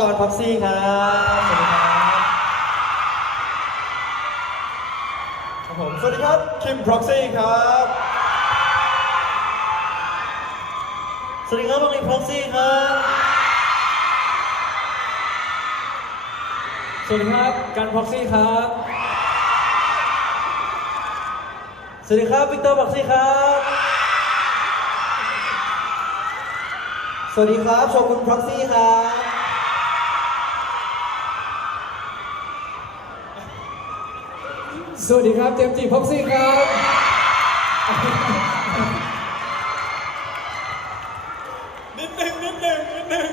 กรพ็อกซี่ครับสวัสดีครับผมสวัสดีครับคิมพ็อกซี่ครับสวัสดีครับบางลีพ็อกซี่ครับสวัสดีครับการพ็อกซี่ครับสวัสดีครับวิกเตอร์พ็อกซี่ครับสวัสดีครับโชกุนพ็อกซี่ครับ สวัสดีครับเจมส์จีพ็อกซี่ครับ นิดหนึ่งนิดหนึ่งนิดหนึ่ง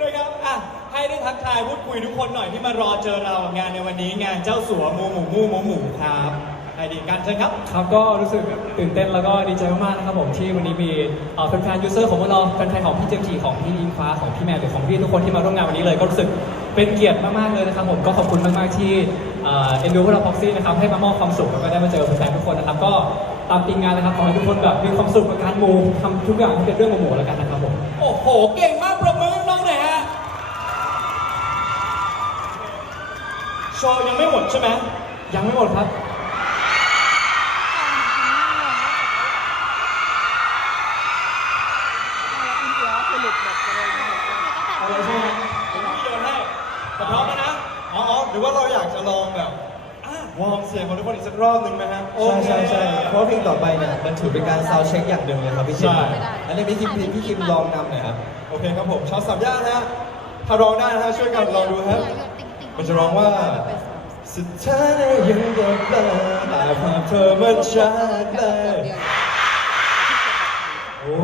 นะครับอะให้ได้ทักทายพูดคุยทุกคนหน่อยที่มารอเจอเรางานในวันนี้งานเจ้าสัวหมูหมูหมูหมูหมูครับใครดีกันเชิญครับ ครับก็รู้สึกตื่นเต้นแล้วก็ดีใจมากๆนะครับผมที่วันนี้มีเอ่อแฟนๆยูเซอร์ของพวกเราแฟนๆของพี่เจมส์จีของพี่อิงฟ้าของพี่แมนหรือของพี่ทุกคนที่มาร่วมงานวันนี้เลย ก็รู้สึกเป็นเกียรติมากๆเลยนะครับผมก็ขอบคุณมากๆที่ เอ่อเอ็นดูพวกเราพ็อกซี่นะครับให้มามอบความสุขแล้วก็ได้มาเจอแฟนๆทุกคนนะครับ ก็ตามตีมงานนะครับขอให้ทุกคนแบบมีความสุขกับการมูทำทุกอย่างที่เป็นเรื่องหมู่ๆแล้วกันนะครับผมโอ้โห เก่งมากประมือน้องหน่อยฮะโชว์ยังไม่หมดใช่ไหมยังไม่หมดครับ อะไรใช่ไหม ผมพี่โยนให้แต่พร้อมแล้วนะ อ๋ออ๋อหรือว่าเราอยากจะลองแบบอะวอร์มเสียงของทุกคนอีกสักรอบหนึ่งไหมฮะ โอ ใช่ เค ใช่ใช่เพราะ ว่าเพลงต่อไปเนี่ยมันถือเป็นการซาวด์เช็คอย่างหนึ่งเลยครับพี่คิมใช่ อันนี้พี่คิมพี่คิมลองนำหน่อยครับ โอเคครับผมชาวสามย่านนะฮะถ้าร้องได้นะฮะช่วยกันลองดูครับ มันจะร้องว่า สุดท้ายเนี่ยยังเด็กเลยแต่ภาพเธอมันชัดเลยโอ้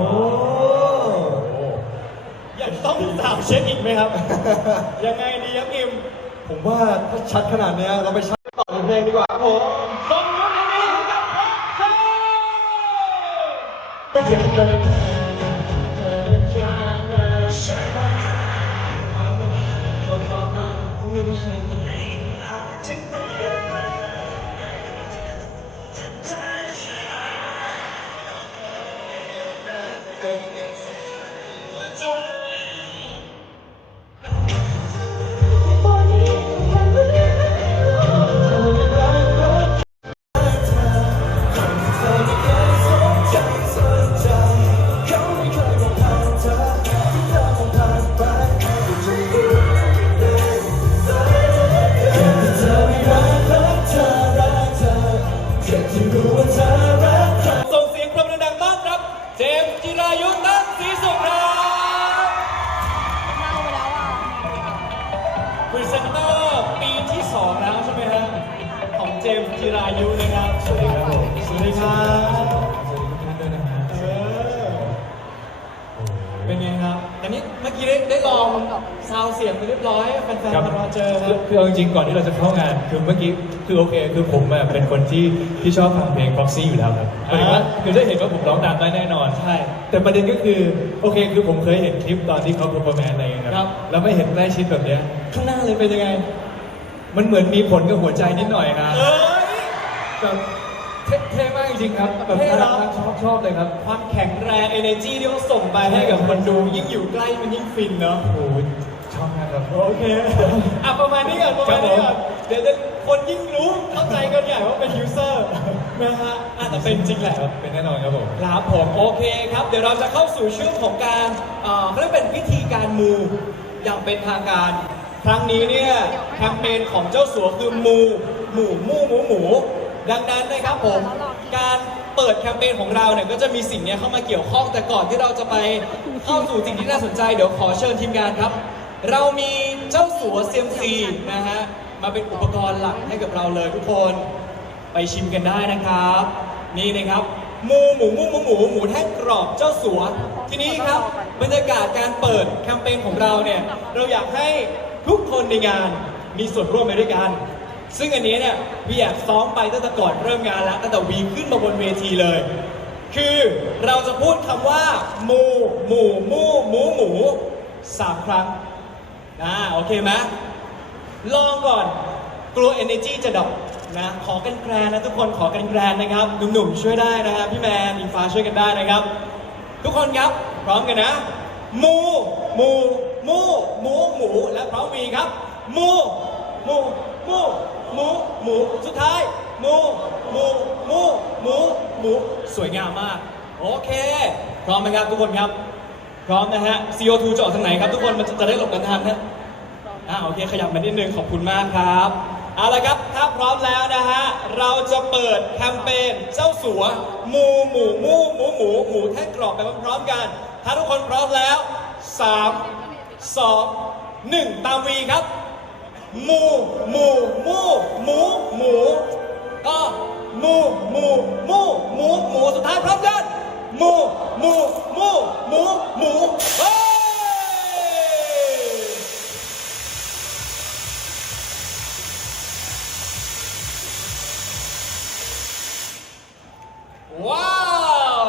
ยังต้องสาวเช็คอีกไหมครับ ยังไงดีครับอิมผมว่าถ้าชัดขนาดเนี้ยเราไปชัดต่อในเพลงดีกว่าครับผมส่งน้อง ส่ ที่ที่ชอบฟังเพลง Foxy อยู่แล้วครับหมายถึงว่าคือได้เห็นว่าผมร้องตามได้แน่นอน ใช่ แต่ประเด็นก็คือ โอเค คือผมเคยเห็นคลิปตอนที่เขา performance อะไรอย่างเงี้ยคครัรับ บ แล้วไม่เห็นใกล้ชิดแบบเนี้ย ข้างหน้าเลยเป็นยังไง มันเหมือนมีผลกับหัวใจนิดหน่อยนะเอ้ย แบบเท่เท่มากจริงๆครับแบบเท่น่าเนรัอะกชอบชอบเลยครับ ความแข็งแรง energy ที่เขาส่งไปให้กับคนดูยิ่งอยู่ใกล้มันยิ่งฟินเนาะ โอ้โหชอบมากครับ โอเค อะประมาณนี้ก่อนประมาณนี้ก่อนเดี๋ยวจะ คนยิ่งรู้เข้าใจกันใหญ่ว่าเป็นยูเซอร์นะฮะอะแต่เป็นจริงแหละเป็นแน่นอนครับผม ครับผมโอเคครับ เดี๋ยวเราจะเข้าสู่ช่วงของการเอ่อเขาเรียกเป็นพิธีการมูอย่างเป็นทางการ ครั้งนี้เนี่ยแคมเปญของเจ้าสัวคือมูหมูมูหมูหมู ดังนั้นนะครับผมการเปิดแคมเปญของเราเนี่ยก็จะมีสิ่งเนี้ยเข้ามาเกี่ยวข้องแต่ก่อนที่เราจะไปเข้าสู่สิ่งที่น่าสนใจเดี๋ยวขอเชิญทีมงานครับ เรามีเจ้าสัวเซียมซีนะฮะ มาเป็นอุปกรณ์หลักให้กับเราเลยทุกคนไปชิมกันได้นะครับ นี่นะครับหมูหมูหมูหมูหมูหมูแท่งกรอบเจ้าสัว ทีนี้ครับบรรยากาศการเปิดแคมเปญของเราเนี่ยเราอยากให้ทุกคนในงานมีส่วนร่วมไปด้วยกัน ซึ่งอันนี้เนี่ยวีแอบซ้อมไปตั้งแต่ก่อนเริ่มงานแล้วตั้งแต่วีขึ้นมาบนเวทีเลย คือเราจะพูดคำว่าหมูหมูหมูหมูหมูสามครั้งอ่าโอเคไหม ลองก่อน กลัว energy จะดรอปนะ ขอกันแกรนนะทุกคนขอกันแกรนนะครับหนุ่มๆช่วยได้นะครับพี่แมนอิงฟ้าช่วยกันได้นะครับ ทุกคนครับพร้อมกันนะ มูมูมูหมูหมูและพร้อมวีครับ มูมูมูหมูหมูสุดท้าย มูมูมูหมูหมูสวยงามมาก โอเค พร้อมไหมครับทุกคนครับ พร้อมนะฮะ CO2 จะออกทางไหนครับทุกคนมันจะได้หลบกันทันนะ อ่าโอเคขยับมานิดนึงขอบคุณมากครับเอาละครับถ้าพร้อมแล้วนะฮะเราจะเปิดแคมเปญเจ้าสัวหมูหมูมูหมูหมูหมูแท่งกรอบไปพร้อมๆกัน ถ้าทุกคนพร้อมแล้ว 3 2 1 ตามวีครับหมูหมูมูหมูหมูก็หมูหมูมูหมูหมูสุดท้ายพร้อมกันหมูหมูมูหมูหมูเฮ้ยว้าว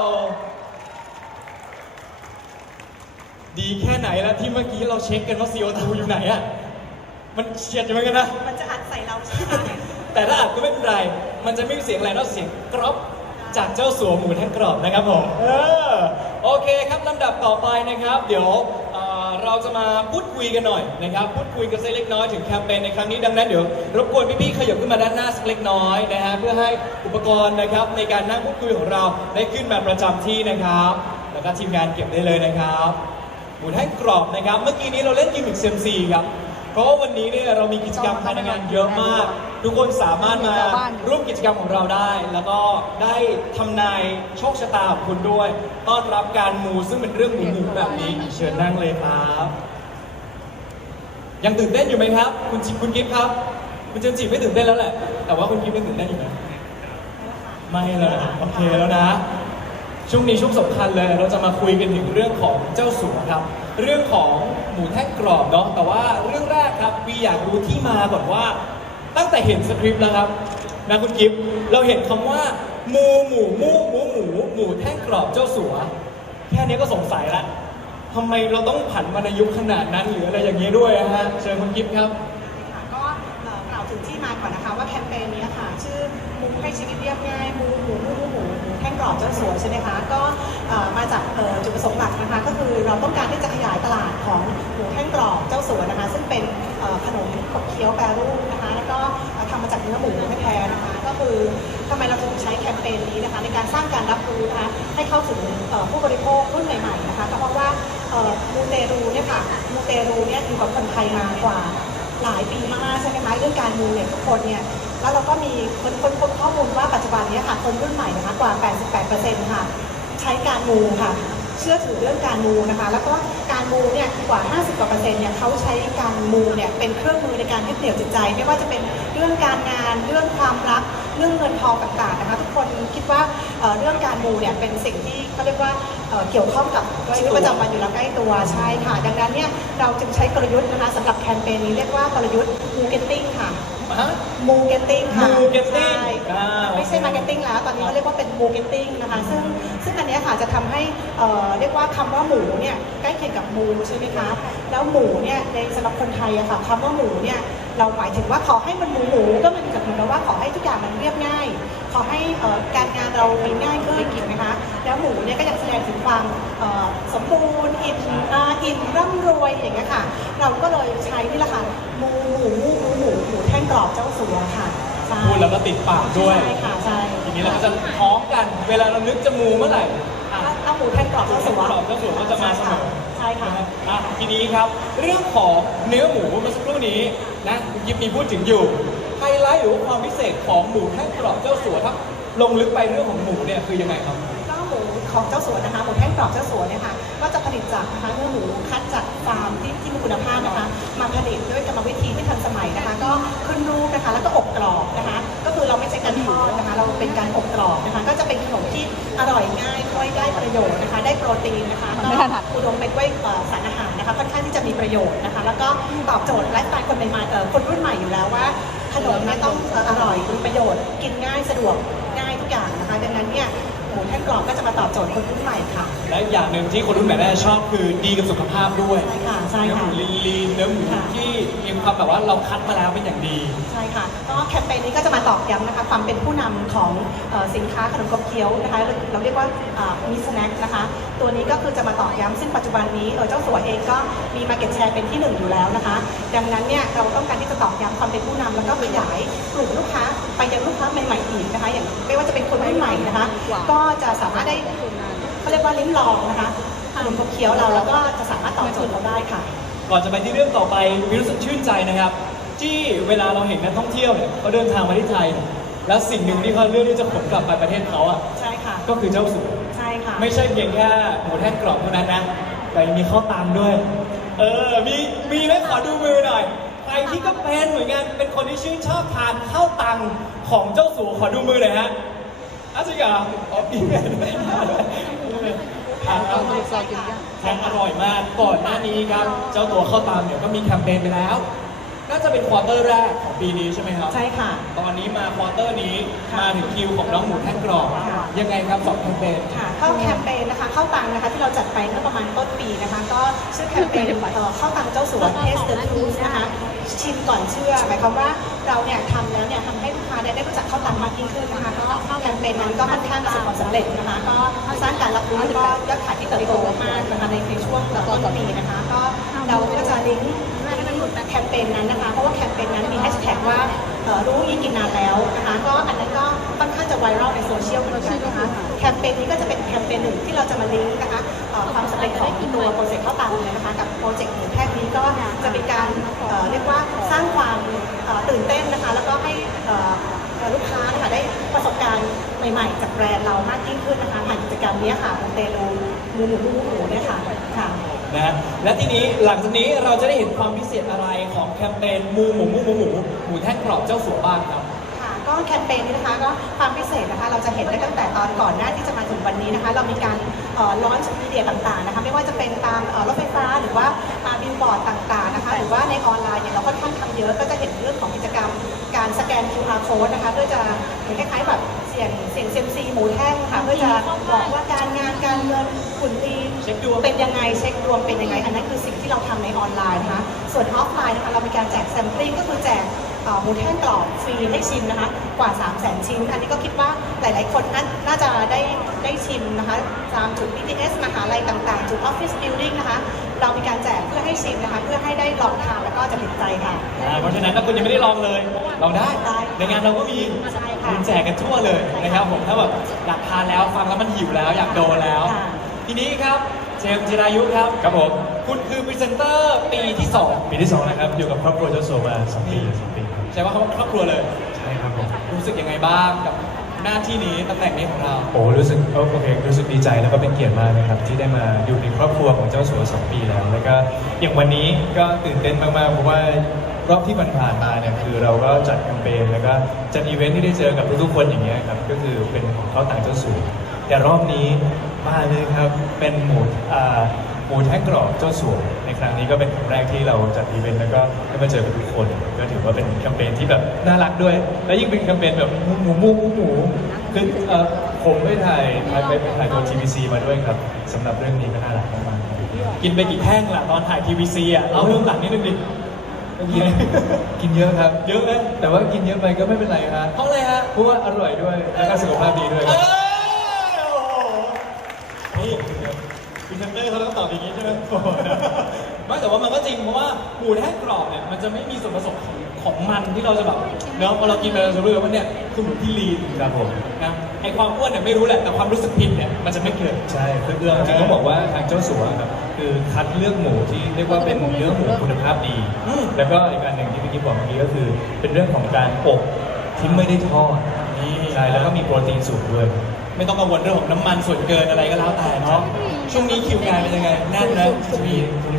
ดีแค่ไหนแล้วที่ เมื่อกี้เราเช็คกันว่า CO2 อยู่ไหนอะมันเฉียดอยู่เหมือนกันนะ มันจะอัดใส่เราใช่ไหมแต่ถ้าอัดก็ไม่เป็นไร มันจะไม่มีเสียงอะไรนอกเสียงกรอบจากเจ้าสัวหมูแท่งกรอบนะครับผม เออ โอเคครับลำดับต่อไปนะครับ เดี๋ยวเอ่อเราจะมาพูดคุยกันหน่อยนะครับ พูดคุยกันสักเล็กน้อยถึงแคมเปญในครั้งนี้ ดังนั้นเดี๋ยวรบกวนพี่ๆขยับขึ้นมาด้านหน้าสักเล็กน้อยนะฮะ เพื่อให้อุปกรณ์นะครับในการนั่งพูดคุยของเราได้ขึ้นมาประจำที่นะครับ แล้วก็ทีมงานเก็บได้เลยนะครับ หมูแท่งกรอบนะครับ เมื่อกี้นี้เราเล่นกิมมิคเซมซีครับ เพราะว่าวันนี้เนี่ยเรามีกิจกรรมภายในงานเยอะมาก ทุกคนสามารถมาร่วมกิจกรรมของเราได้ แล้วก็ได้ทำนายโชคชะตาของคุณด้วยต้อนรับการมูซึ่งเป็นเรื่องหมูๆแบบนี้เชิญนั่งเลยครับ ยังตื่นเต้นอยู่ไหมครับ คุณจิคุณกิฟต์ครับ คุณเจนจิไม่ตื่นเต้นแล้วแหละแต่ว่าคุณกิฟต์ยังตื่นเต้นอยู่ไหมไม่แล้วนะโอเคแล้วนะ ช่วงนี้ช่วงสำคัญเลยเราจะมาคุยกันถึงเรื่องของเจ้าสัวครับ เรื่องของหมูแท่งกรอบเนาะแต่ว่าเรื่องแรกครับวีอยากรู้ที่มาก่อนว่า ตั้งแต่เห็นสคริปต์แล้วครับนะคุณกิฟต์เราเห็นคำว่าหมูหมูมูหมูหมูหมูแท่งกรอบเจ้าสัว แค่นี้ก็สงสัยละทำไมเราต้องผันมาในยุคขนาดนั้นหรืออะไรอย่างนี้ด้วยฮะเชิญคุณกิฟต์ครับก็กล่าวถึงที่มาก่อนนะคะว่าแคมเปญนี้ค่ะ ชื่อมูให้ชีวิตเรียบง่ายมู สัวใช่ไหมคะ ก็มาจากจุดประสงค์หลักนะคะ ก็คือเราต้องการที่จะขยายตลาดของหมูแท่งกรอบเจ้าสวนะคะ ซึ่งเป็นขนมขบเคี้ยวแปรรูปนะคะ แล้วก็ทำมาจากเนื้อหมูแท้ๆนะคะ ก็คือทำไมเราถึงใช้แคมเปญนี้นะคะ ในการสร้างการรับรู้นะคะให้เข้าถึงผู้บริโภครุ่นใหม่ๆนะคะก็เพราะว่ามูเตรูเนี่ยค่ะมูเตรูเนี่ยอยู่กับคนไทยมากว่าหลายปีมากๆใช่ไหมคะเรื่องการมูเนี่ยทุกคนเนี่ย แล้วเราก็มีคนคนคนข้อมูลว่าปัจจุบันนี้ค่ะคนรุ่นใหม่นะคะกว่า 88%ค่ะ ใช้การมูค่ะ เชื่อถือเรื่องการมูนะคะ แล้วก็การมูเนี่ยกว่า 50กว่าเปอร์เซ็นต์เนี่ยเขาใช้การมูเนี่ยเป็นเครื่องมือในการยึดเหนี่ยวจิตใจ ไม่ว่าจะเป็นเรื่องการงานเรื่องความรักเรื่องเงินทองต่างๆนะคะทุกคนคิดว่าเเรื่องการมูเนี่ยเป็นสิ่งที่เขาเรียกว่าเเกี่ยวข้องกับชีวิตประจำวันอยู่แล้วใกล้ตัวใช่ค่ะ ดังนั้นเนี่ยเราจึงใช้กลยุทธ์นะคะสำหรับแคมเปญนี้เรียกว่ากลยุทธ์มูเก็ตติ้งค่ะ ฮะ มูเก็ตติ้งค่ะ Marketing ใช่อ่าไม่ใช่มาร์เก็ตติ้งแล้วตอนนี้เขาเรียกว่าเป็นมูเก็ตติ้งนะคะซึ่งซึ่งอันเนี้ยค่ะจะทำให้เอ่อเรียกว่าคำว่าหมูเนี่ยใกล้เคียงกับมูใช่ไหมคะแล้วหมูเนี่ยในสำหรับคนไทยอะค่ะคำว่าหมูเนี่ยเราหมายถึงว่าขอให้มันหมูหมูก็เหมันกับเหมือนกับว่าขอให้ทุกอย่างมันเรียบง่าย ขอให้เอ่อการงานเราเป็นง่ายขึ้นกินไหมคะแล้วหมูเนี่ยก็ยังแสดงถึงความเอ่อสมบูรณ์อิ่มอ่าอิ่มร่ำรวยอย่างเงี้ยค่ะเราก็เลยใช้นี่แหละค่ะหมูหมูห มูหมูหมูหมูแท่งกรอบเจ้าสัวค่ะใช่พูดแล้วก็ติดปากด้วยใช่ค่ะใช่ทีนี้เราก็จะท้องกัน เวลาเรานึกจะมูเมื่อไหร่อะถ้าหมูแท่งกรอบเจ้าสัวกรอบเจ้าสัวก็จะมาเสมอใช่ค่ะ อะทีนี้ครับเรื่องของเนื้อหมูเมื่อสักครู่นี้นะคุณยิปมีพูดถึงอยู่ไฮไลท์หรือว่าความพิเศษของหมูแท่งกรอบเจ้าสัวครับลงลึกไปเรื่องของหมูเนี่ยคือยังไงครับ ก็หมูของเจ้าสัวนะคะหมูแท่งกรอบเจ้าสัวเนี่ยค่ะก็จะผลิตจากนะคะเนื้อหมูคัดจากฟาร์มที่ที่มี คุณภาพนะคะ มาผลิตด้วยกรรมวิธีที่ทันสมัยนะคะ ก็ขึ้นรูปนะคะ แล้วก็อบกรอบนะคะ ก็คือเราไม่ใช่การทอดนะคะ เราเป็นการอบกรอบนะคะ ก็จะเป็นขนมที่อร่อยง่ายค่อยได้ประโยชน์นะคะ ได้โปรตีนนะคะก็อุดมไปด้วยเอ่อสารอาหารนะคะค่อนข้างที่จะมีประโยชน์นะคะ แล้วก็ตอบโจทย์ไลฟ์สไตล์คนใหม่ๆเอ่อคนรุ่นใหม่อยู่แล้วว่าขนมเนี่ยต้องเอ่ออร่อยมีประโยชน์ กินง่ายสะดวกง่ายทุกอย่างนะคะ ดังนั้นเนี่ย หมูแท่งกรอบก็จะมาตอบโจทย์คนรุ่นใหม่ค่ะ และอีกอย่างหนึ่งที่คนรุ่นใหม่น่าจะชอบคือดีกับสุขภาพด้วยใช่ค่ะใช่เนื้อหค่ะมูลีนๆเนื้อหมูค่ะที่มี ความแบบว่าเราคัดมาแล้วเป็นอย่างดี ใช่ค่ะ ก็แคมเปญนี้ก็จะมาตอกย้ำนะคะความเป็นผู้นำของเอ่อสินค้าขนมกบเคี้ยวนะคะหรือเราเรียกว่ามิสแน็คนะคะ ตัวนี้ก็คือจะมาตอกย้ำซึ่งปัจจุบันนี้เอ่อเจ้าสัวเองก็มีมาเก็ตแชร์เป็นที่หนึ่งอยู่แล้วนะคะ ดังนั้นเนี่ยเราต้องการที่จะตอกย้ำความเป็นผู้นำแล้วก็ขยายกลุ่มลูกค้าไปยังลูกค้าใหม่ๆอีกนะคะ อย่างไม่ว่าจะเป็นคนรุ่นใหม่นะคะ ก็จะสามารถได้เขาเรียกว่าลิ้มลองนะคะขนมกบเคี้ยวเราแล้วก็จะสามารถตอบโจทย์เราได้ค่ะ ก่อนจะไปที่เรื่องต่อไปวิรู้สึกชื่นใจนะครับ ที่เวลาเราเห็นนักท่องเที่ยวเนี่ยเขาเดินทางมาที่ไทย แล้วสิ่งหนึ่งที่เขาเลือกที่จะขนกลับไปประเทศเขาอะใช่ค่ะ ก็คือเจ้าสัวใช่ค่ะ ไม่ใช่เพียงแค่หมูแท่งกรอบเท่านั้นนะแต่ยังมีข้าวตามด้วย เออมีมีไหมขอดูมือหน่อยใครที่ก็เป็นเหมือนกันเป็นคนที่ชื่นชอบทานข้าวตังของเจ้าสัวขอดูมือหน่อยฮะอ้าวจริงเหรออ๋อปีแม่ด้วยทานข้าวแทน อร่อยมาก ก่อนหน้านี้ครับ เจ้าตัวข้าวตังเนี่ยก็มีแคมเปญไปแล้ว น่าจะเป็นควอเตอร์แรกของปีนี้ใช่ไหมครับ ใช่ค่ะ ตอนนี้มาควอเตอร์นี้มาถึงคิวของน้องหมูแท่งกรอบ ค่ะ ยังไงครับสองแคมเปญ ค่ะเข้าแคมเปญนะคะ เข้าตังนะคะที่เราจัดไปเมื่อประมาณต้นปีนะคะ ก็ชื่อแคมเปญเอ่อเข้าตังเจ้าสัว Taste the Truth นะคะชิมก่อนเชื่อหมายความว่าเราเนี่ยทำแล้วเนี่ยทำให้ ลูกค้าได้รู้จักข้าวตังมากยิ่งขึ้นนะคะก็แคมเปญนั้นก็ค่อนข้างประสบความสำเร็จนะคะ ก็สร้างการรับรู้แล้วก็ยอดขายที่เติบโตมากนะคะในในช่วงต้นปีนะคะ ก็เราก็จะลิงก์แคมเปญนั้นนะคะ เพราะว่าแคมเปญนั้นมีแฮชแท็กว่ารู้ยิ่งกินนานแล้วนะคะ ก็อันนั้นก็ค่อนข้างจะไวรัลในโซเชียลเหมือนกันนะคะแคมเปญนี้ก็จะเป็นแคมเปญหนึ่งที่เราจะมาลิงก์นะคะความสำเร็จของตัวโปรเจกต์เข้าตังเลยนะคะกับโปรเจกต์หมูแท่งนี้ก็จะเป็นการเรียกว่าสร้างความตื่นเต้นนะคะ แล้วก็ให้ ลูกค้านะคะได้ประสบการณ์ใหม่ๆ จากแบรนด์เรามากยิ่งขึ้นนะคะผ่านกิจกรรมนี้ค่ะมูเตลูหมูหมูหมูหมูเนี่ยค่ะค่ะนะฮะและทีนี้หลังจากนี้เราจะได้เห็นความพิเศษอะไรของแคมเปญหมูหมูหมูหมูหมูหมูแท่งกรอบเจ้าสัวบ้างครับค่ะก็แคมเปญนี้นะคะก็ความพิเศษนะคะเราจะเห็นได้ตั้งแต่ตอนก่อนหน้าที่จะมาถึงวันนี้นะคะ เรามีการล้อนมีเดียต่างๆนะคะไม่ว่าจะเป็นตามเอ่อรถไฟฟ้าหรือว่าตามบิลบอร์ดต่างๆนะคะหรือว่าในออนไลน์เนี่ยเราค่อนข้างทำเยอะก็จะเห็นเรื่องของกิจกรรมการสแก น QR code นะคะเพื่อจะเหมือนคล้ายๆแบบเสี่ยงเสี่ยงเซียมซีหมูแท่งค่ะเพื่อจะบอกว่าการงานการเงินขุนดีเช็คดวงเป็นยังไงเช็คดวงเป็นยังไง อันนั้นคือสิ่งที่เราทำในออนไลน์นะคะส่วนออฟไลน์นะคะเรามีการแจกแซมปลิ้งก็คือแจกเอ่อหมูแท่งกรอบฟรีให้ชิมนะคะกว่า 3 0 0 0 0 0 ชิ้น อันนี้ก็คิดว่าหลาย ๆ คนน่าน่าจะได้ได้ชิมนะคะตามจุด BTS มหาลัยต่าง ๆ จุดออฟฟิศบิลดิ่งนะคะ เรามีการแจกเพื่อให้ชิมนะคะเพื่อให้ได้ลองทานแล้วก็จะติดใจค่ะ อ่าเพราะฉะนั้นถ้าคุณยังไม่ได้ลองเลยลองได้ได้ในงานเราก็มีใช่ค่ะมีแจกกันทั่วเลยนะครับผมถ้าแบบอยากทานแล้วฟังแล้วมันหิวแล้วอยากโดนแล้ว ค่ะ ทีนี้ครับเจมส์จิรายุครับ ครับผม คุณคือพรีเซนเตอร์ปีที่สองปีที่สองนะครับ อยู่กับครอบครัวเจ้าสัวมาสองปีสองปีครับใช่ว่าเขาครอบครัวเลย ใช่ครับผมรู้สึกยังไงบ้างกับ หน้าที่นี้ตำแหน่งนี้ของเรา โอ้รู้สึกโอเครู้สึกดีใจแล้วก็เป็นเกียรติมากนะครับ ที่ได้มาอยู่ในครอบครัวของเจ้าสัวสองปีแล้ว แล้วก็อย่างวันนี้ก็ตื่นเต้นมากๆเพราะว่ารอบที่ผ่านมาเนี่ยคือเราก็จัดแคมเปญแล้วก็จัดอีเวนท์ที่ได้เจอกับทุกๆคนอย่างเงี้ยครับก็คือเป็นของเขาต่างเจ้าสัวแต่รอบนี้มาเลยครับเป็นหมูอ่าหมูแท่งกรอบเจ้าสัว รั้งนี้ก็เป็นครั้งแรกที่เราจัดอีเวนต์แล้วก็ได้มาเจอกับทุกคนก็ถือว่าเป็นแคมเปญที่แบบน่ารักด้วย และยิ่งเป็นแคมเปญแบบหมูหมูหมูหมูคือเอ่อผมไปถ่ายถ่ายไปไปถ่ายตัว TVC มาด้วยครับสำหรับเรื่องนี้ก็น่ารักมากๆครับกินไปกี่แท่งล่ะตอนถ่ายทีวีซีอะเล่าเรื่องหลังนิดนึงดิกินกินเยอะครับ เยอะไหมแต่ว่ากินเยอะไปก็ไม่เป็นไรครับเพราะอะไรฮะเพราะว่าอร่อยด้วยแล้วก็สุขภาพดีด้วยเอครับ อโอ้โหนี่พรีเซนเตอร์เขาต้องตอบอย่างนี้ใช่ไหม ไม่แต่ว่ามันก็จริงเพราะว่าหมูแท่งกรอบเนี่ยมันจะไม่มีส่วนผสมของของมันที่เราจะแบบเนาะพอเรากินไปเราจะรู้เลยว่าเนี่ยคือหมูที่ลีนครับผม นะไอความอ้วนเนี่ยไม่รู้แหละแต่ความรู้สึกผิดเนี่ยมันจะไม่เกิด ใช่คือเรื่องจริงต้องบอกว่าทางเจ้าสัวครับคือคัดเลือกหมูที่เรียกว่าเป็นเนื้อหมูคุณภาพดี อืม แล้วก็อีกอันหนึ่งที่เมื่อกี้บอกเมื่อกี้ก็คือ เป็นเรื่องของการอบที่ไม่ได้ทอดนี่ใช่แล้วก็มีโปรตีนสูงด้วย ไม่ต้องกังวลเรื่องของน้ำมันส่วนเกินอะไรก็แล้วแต่เนาะช่วงนี้คิวงานเป็นยังไงแน่นนะจะมี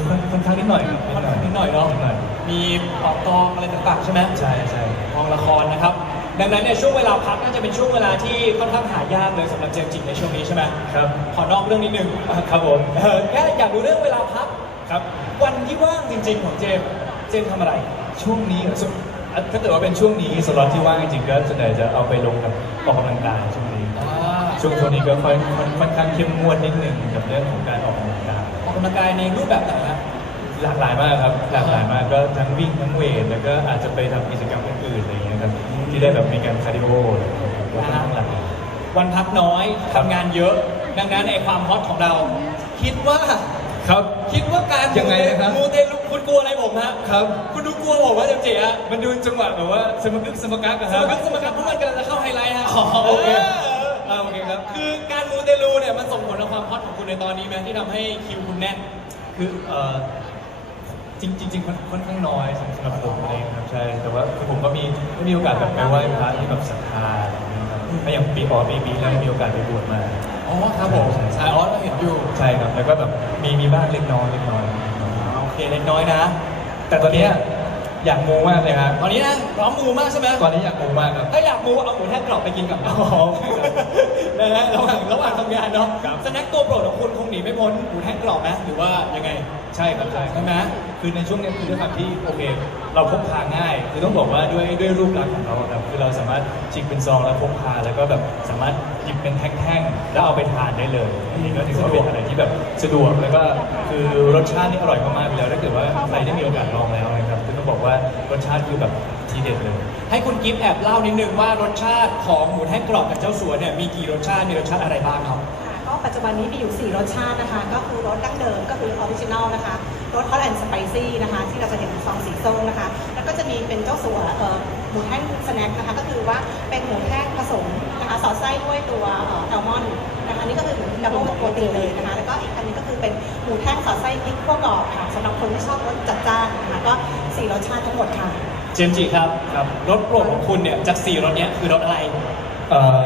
ค่อนค่อนข้างนิดหน่อยครับค่อนข้างนิดหน่อยเนาะนิดหน่อยมีออกกองอะไรต่างๆใช่ไหมใช่ใช่กองละครนะครับ ดังนั้นเนี่ยช่วงเวลาพักน่าจะเป็นช่วงเวลาที่ค่อนข้างหายากเลยสำหรับเจมส์จิในช่วงนี้ใช่ไหมครับขอนอกเรื่องนิดนึงครับผมเออแค่อยากดูเรื่องเวลาพักครับ วันที่ว่างจริง ๆ ของเจมส์เจมส์ทำอะไร ช่วงนี้สอะถ้าเกิดว่าเป็นช่วงนี้สล็อตที่ว่างจริงๆก็ส่วนใหญ่จะเอาไปลงกับออกกำลังกายช่วงนี้ ช่วงช่วงนี้ก็ค่อยค่อนค่อนข้างเข้มงวดนิดนึงกับเรื่องของการออกกำลังกายออกกำลังกายในรูปแบบไหนฮะคหลากหลายมากครับหลากหลายมากก็ทั้งวิ่งทั้งเวทแล้วก็อาจจะไปทำกิจกรรมอื่นๆอะไรอย่างเงี้ยครับที่ได้แบบมีการคาร์ดิโออะไรอย่างเงี้ยครับก็ค่อนข้างหลากหลาย วันพักน้อยทำงานเยอะ ดังนั้นไอ้ความฮอตของเรา คิดว่าครับ คิดว่าการยังไงนะครับ มูเตลูคุณกลัวอะไรผมฮะครับ คุณดูกลัวผมว่าเจมส์จิฮะมันดูจังหวะแบบว่าสมกึกสมกักอะสครัมบกักสมกักเพราะมันกำลังจะเข้าไฮไลท์ฮะอ๋อโอเค เออโอเคครับคือการมูเตลูเนี่ยมันส่งผลต่อความฮอตของคุณในตอนนี้ไหมที่ทำให้คิวคุณแน่น คือเอ่อจริงจริงๆมันค่อนข้างน้อยสำหรับผมเองครับใช่ แต่ว่าคือผมก็มีก็มีโอกาสแบบไปไหว้พระที่แบบศรัทธาอะไรอย่างเงี้ยครับถ้าอย่างปีอ๋อปีปีแล้วมีโอกาสไปบวชมา อ๋อครับผมใช่อ๋อเราเห็นอยู่ใช่ครับ แล้วก็แบบมีมีบ้างเล็กน้อยเล็กน้อย โอเคเล็กน้อยนะ แต่ตอนเนี้ย อยากมูมากเลยครับตอนนี้นะพร้อมมูมากใช่ไหมตอนนี้อยากมูมากครับถ้าอยากมูเอาหมูแท่งกรอบไปกินกับน้องนะฮะระหว่างระหว่างทำงานเนาะครับสแน็คตัวโปรดของคุณคงหนีไม่พ้นหมูแท่งกรอบนะหรือว่ายังไงใช่ครับใช่ใช่ไหมคือในช่วงเนี้ยคือด้วยความที่โอเค เราพกพาง่าย คือต้องบอกว่าด้วยด้วยรูปลักษณ์ของเราครับคือเราสามารถจิกเป็นซองแล้วพกพาแล้วก็แบบสามารถหยิบเป็นแท่งๆแล้วเอาไปทานได้เลยอันนี้ก็ถือว่าเป็นอะไรที่แบบสะดวกแล้วก็คือรสชาตินี่อร่อยมากๆแล้วถ้าเกิดว่าใครได้มีโอกาสลองแล้วนะครับคือ ต้องบอกว่ารสชาติคือแบบทีเด็ดเลย ให้คุณกิฟต์แอบเล่านิดนึงว่ารสชาติของหมูแท่งกรอบกับเจ้าสัวเนี่ยมีกี่รสชาติมีรสชาติอะไรบ้างครับ ค่ะก็ปัจจุบันนี้มีอยู่ 4 รสชาตินะคะ ก็คือรสดั้งเดิมก็คือออริจินอลนะคะ รสฮอตแอนด์สไปซี่นะคะ ที่เราจะเห็นซองสีส้มนะคะ แล้วก็จะมีเป็นเจ้าสัวเอ่อหมูแท่งสแน็คนะคะ ก็คือว่าเป็นหมูแท่งผสมนะคะสอดไส้ด้วยตัวแอลมอนด์นะคะนนี้ก็คือหมือนดับเบิลโปรตีนเลยนะคะ แล้วก็อีกอันนี้ก็คือเป็นหมูแท่งสอดไส้พริกขั่วกรอบค่ะสำหรับคนที่ชอบรสจัดจ้านนะคะก็ สี่รสชาติทั้งหมดค่ะ เจมส์จิครับครับรสโปรดของคุณเนี่ยจากสี่รสเนี้ยคือรสอะไร เอ่อ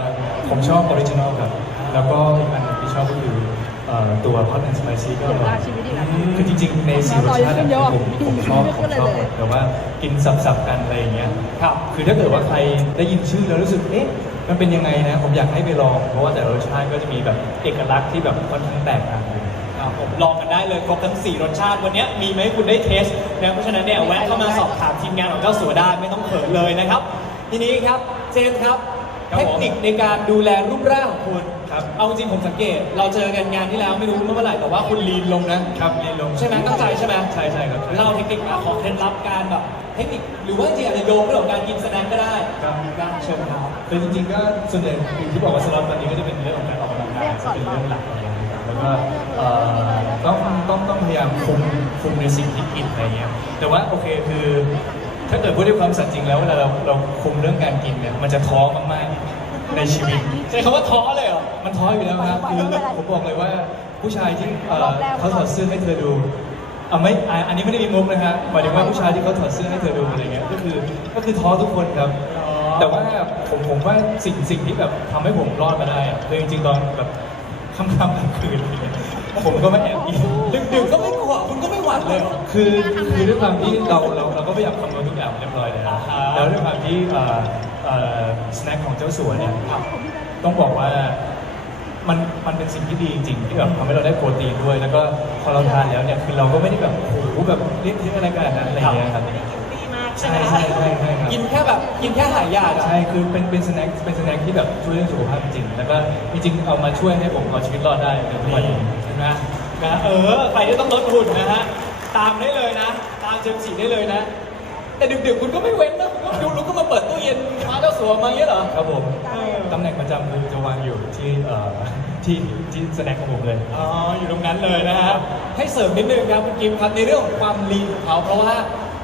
ผมชอบออริจินอลครับ แล้วก็อีกอันหนึงที่ชอบก็คือเอ่อตัว hot and spicy ก็อร่อยคือจริงๆ ในสี่รสชาติอะผมผมชอบผมชอบหมดแต่ว่ากินสับๆกันอะไรอย่างเงี้ยครับคือถ้าเกิดว่าใครได้ยินชื่อแล้วรู้สึกเอ๊ะมันเป็นยังไงนะ ผมอยากให้ไปลอง เพราะว่าแต่ละรสชาติก็จะมีแบบเอกลักษณ์ที่แบบค่อนข้างแตกต่างกัน ครับผมลองกันได้เลยครบทั้ง 4 รสชาติวันนี้มีไหมาให้คุณได้เทสนะเพราะฉะนั้นเนี่ยแวะเข้ามาสอบถามทีมงานของเจ้าสัวได้ไม่ต้องเขินเลยนะครับ ทีนี้ครับเจมส์ครับครับเทผมคนิคในการดูแลรูปร่างของคุณครับ เอาจริงๆผมสังเกต เราเจอกันงานที่แล้วไม่รู้เมื่อไหร่แต่ว่าคุณลีนลงนะครับเรียนลงใช่ไหมตั้งใจใช่ไหมใช่ใช่ครับเล่าเทคนิคมาขอเคล็ดลับการแบบเทคนิคหรือว่าจริงๆอาจจะโยงเรื่องของการกินสแน็คก็ได้ครับการเชิญครับคือจริงๆก็ส่วนใหญ่คือที่บอกว่าสล็อตตอนนี้ก็จะเป็นเรื่องของการออกกำลังกายเป็นเรื่องหลักอะไรอย่างเงี้ยครับ แล้วก็เอ่อต้องต้องต้องพยายามคุมคุมในสิ่งที่กินอะไรเงี้ยแต่ว่าโอเคคือถ้าเกิดพูดด้วยความสัตย์จริงแล้วเวลาเราเราคุมเรื่องการกินเนี่ยมันจะท้อมากๆในชีวิตใช้คำว่าท้อเลยเหรอมันท้ออยู่แล้วครับคือผมบอกเลยว่าผู้ชายที่เอ่อเขาถอดเสื้อให้เธอดูอะไม่อะอันนี้ไม่ได้มีมุกนะฮะหมายถึงว่าผู้ชายที่เขาถอดเสื้อให้เธอดูอะไรเงี้ยก็คือก็คือท้อทุกคนครับ แต่ว่าผมผมว่าสิ่งสิ่งที่แบบทำให้ผมรอดมาได้อะคือจริงๆตอนแบบ ค่ำๆกลางคืนอะไรเงี้ยผมก็ไม่แอบกินดึกๆก็ไม่กลัวคุณก็ไม่หวั่นเลยเหรอ คือคือด้วยความที่เราเราเราก็พยายามคำนวณทุกอย่างเรียบร้อยแล้วอ่าฮะ แล้วด้วยความที่เอ่อเอ่อสแน็คของเจ้าสัวเนี่ยต้องบอกว่ามันมันเป็นสิ่งที่ดีจริงๆที่แบบทำให้เราได้โปรตีนด้วย แล้วก็พอเราทานแล้วเนี่ยคือเราก็ไม่ได้แบบโอ้โหแบบเรียกเรียกอะไรกันนั้นอะไรอย่างเงี้ยครับดีมาก ใช่ใช่ไหมใช่คะใช่ใช่ครับกินแค่แบบกินแค่หายยากอะ ใช่คือเป็นเป็นสแน็คเป็นสแน็คที่แบบช่วยเรื่องสุขภาพจริงๆแล้วก็จริงๆเอามาช่วยให้ผมเอาชีวิตรอดได้ในทุกวันนี้เห็นไหมนะเออใครที่ต้องลดหุ่นนะฮะตามได้เลยนะ ตามเจมส์สีได้เลยนะ แต่ดึกๆคุณก็ไม่เว้นนะคุณก็ดูลุกก็มาเปิดตู้เย็นคว้าเจ้าสัวมาอย่างเงี้ยเหรอครับผมเออตำแหน่งประจำคือจะวางอยู่ที่เอ่อที่ที่สแน็คของผมเลย อ๋ออยู่ตรงนั้นเลยนะฮะให้เสริมนิดนึงครับคุณกิมครับในเรื่องของความลีนของเขาเพราะว่า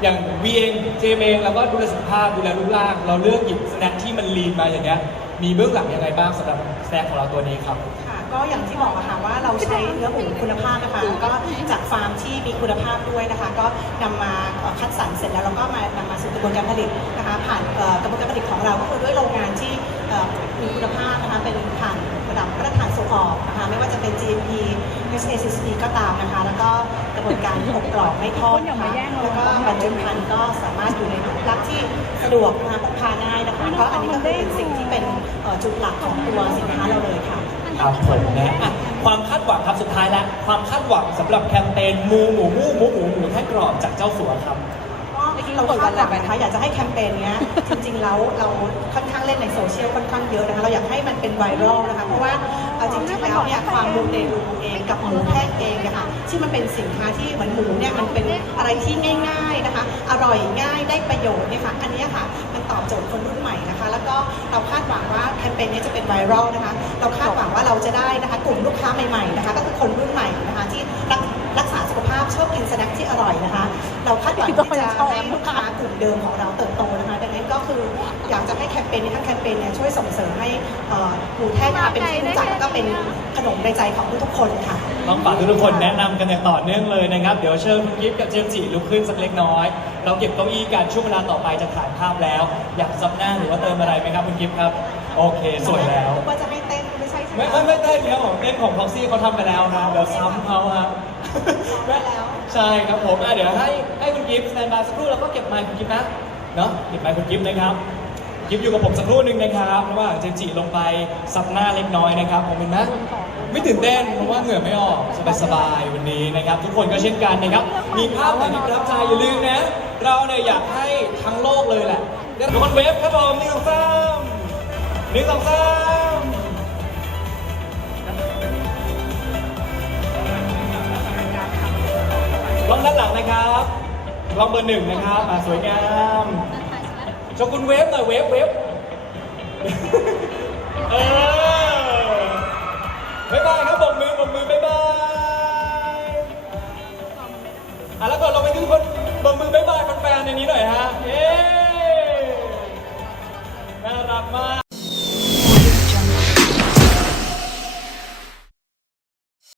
อย่างวีเองเจมเองแล้วก็ดูแลสุขภาพดูแลรูปร่าง เราเลือกหยิบสแน็คที่มันลีนมาอย่างเงี้ยมีเบื้องหลังยังไงบ้างสำหรับสแน็คของเราตัวนี้ครับค่ะก็อย่างที่บอกอะค่ะว่าเราใช้เนื้อหมูคุณภาพนะคะก็จากฟาร์มที่มีคุณภาพด้วยนะคะ ก็นำมาคัดสรรเสร็จแล้วเราก็มานำมาสู่กระบวนการผลิตนะคะ ผ่านกระบวนการผลิตของเราก็คือด้วยโรงงานที่มีคุณภาพนะคะเป็นผ่านระดับมาตรฐานส่งออกนะคะไม่ว่าจะเป็น GMP SACCP ก็ตามนะคะ แล้วก็กระบวนการอบกรอบไม่ทอดนะคะแล้วก็บรรจุภัณฑ์ก็สามารถอยู่ในรูปลักษณ์ที่สะดวกนะคะพกพาง่ายนะคะก็อันนี้ก็คือเป็นสิ่งที่เป็นเอ่อจุดหลักของตัวสินค้าเราเลยค่ะครับผมนะอะความคาดหวังครับสุดท้ายแล้วความคาดหวังสำหรับแคมเปญหมูหมูหมูหมูหมูหมูแท่งกรอบจากเจ้าสัวครับก็เราคาดหวังนะคะอยากจะให้แคมเปญเนี้ยจริงๆแล้วเราค่อนข้างเล่นในโซเชียลค่อนข้างเยอะนะคะเราอยากให้มันเป็นไวรัลนะคะเพราะว่า เอาจริงๆแล้วเนี่ยความมูเตลูเองกับหมูแท้เองนะคะที่มันเป็นสินค้าที่เหมือนหมูเนี่ยมันเป็นอะไรที่ง่าย ๆนะคะ อร่อยง่ายได้ประโยชน์เนี่ยค่ะอันนี้ค่ะมันตอบโจทย์คนรุ่นใหม่นะคะ แล้วก็เราคาดหวังว่าแคมเปญนี้จะเป็นไวรัลนะคะ เราคาดหวังว่าเราจะได้นะคะกลุ่มลูกค้าใหม่ๆนะคะ ก็คือคนรุ่นใหม่นะคะที่รักรักษาสุขภาพ ชอบกินสแน็คที่อร่อยนะคะ เราคาดหวังที่จะให้ลูกค้ากลุ่มเดิมของเราเติบโตนะคะดังนั้นก็คืออยากจะให้แคมเปญนี้ทั้งแคมเปญเนี่ยช่วยส่งเสริมให้เอ่อหมูแท่งนะคะเป็นที่รู้จักแล้วก็เป็นขนมในใจของทุกๆคนค่ะต้องฝากทุกๆคนแนะนำกันอย่างต่อเนื่องเลยนะครับ เดี๋ยวเชิญคุณกิฟต์กับเจมส์จิลุกขึ้นสักเล็กน้อย เราเก็บเก้าอี้กันช่วงเวลาต่อไปจะถ่ายภาพแล้ว อยากซับหน้าหรือว่าเติมอะไรไหมครับคุณกิฟต์ครับ โอเค สวยแล้วว่าจะให้เต้นไม่ใช่ใช่ไหมไม่ไม่ไม่เต้นครับผมเต้นของพ็อกซี่เขาทำไปแล้วนะเดี๋ยวซ้ำเขาฮะ ไปแล้ว ใช่ครับผมอะเดี๋ยวให้ให้คุณกิฟต์สแตนบายสักครู่แล้วก็เก็บไมค์คุณกิฟต์นะ เนาะเก็บไมค์คุณกิฟต์นะครับ กิฟต์อยู่กับผมสักครู่หนึ่งนะครับระว่าเจมส์จิลงไปซับหน้าเล็กน้อยนะครับ ผมเห็นไหมไม่ตื่นเต้นเพราะว่าเหงื่อไม่ออกสบายๆวันนี้นะครับ ทุกคนก็เช่นกันนะครับ มีภาพไหนที่ประทับใจอย่าลืมนะ เราเนี่ยอยากให้ทั้งโลกเลยแหละเดี๋ยวทุกคนเวฟครับผมหนึ่งสองสามหนึ่งสองสาม ลองด้านหลังนะครับลองเบอร์หนึ่งนะครับอะสวยงามชว์คุณเวฟหน่อยเวฟเวฟเออบ๊ายบายครับบอกมือบอกมือบ๊ายบายอะแล้วก่อนเราไปทุกคนบอกมือบ๊ายบายแฟนๆในนี้หน่อยฮะเย้น่ารักมาก